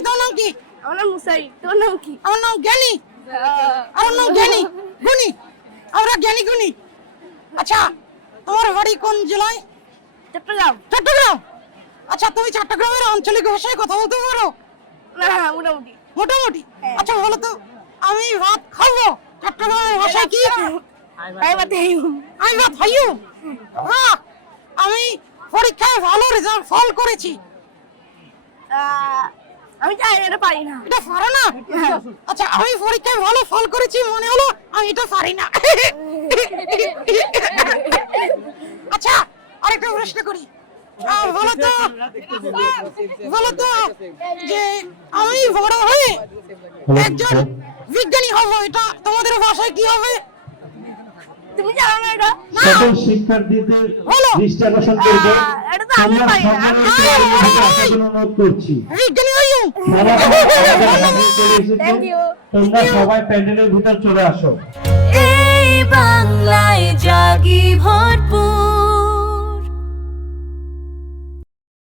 বলছি তোমার নাম কি? আমার নাম মুসাই, তোর নাম কি? আমার নাম জ্ঞানী। আমার নাম জ্ঞানী গুণী, আমরা জ্ঞানী গুণী। আচ্ছা, তোমার বাড়ি কোন জেলায়? চট্টগ্রাম। চট্টগ্রাম। আচ্ছা, তুমি চট্টগ্রামের আঞ্চলিক ভাষায় কথা বলতে পারো? না, মোটামুটি। মোটামুটি। আচ্ছা বলো তো, আমি ভাত খাবো চট্টগ্রামের ভাষায় কি? আই বাত হাইয়ু। আমি ভাত খাইও। বাহ, আমি পরীক্ষায় ভালো রেজাল্ট ফল করেছি। আমি জানি এটা পারি না। এটা পারো না? আচ্ছা, আমি পরীক্ষায় ভালো ফল করেছি মনে হলো আমি এটা পারি না। আচ্ছা, আরেকটা প্রশ্ন করি। বলো তো যে আমি বড় হয়ে একজন বিজ্ঞানী হব, এটা তোমাদের ভাষায় কি হবে? তুমি জানো না এটা? সকল শিক্ষার্থীদের দৃষ্টি আকর্ষণ করব, এটা তো আমি তোমরা পারি না। সকলে আসার জন্য অনুরোধ করছি। বিজ্ঞানী হইও। বাবা আমাদের চলে এসেছে, Thank you. তোমরা সবাই প্যান্ডেলের ভিতর চলে আসো। এই বাংলায় জাগি ভর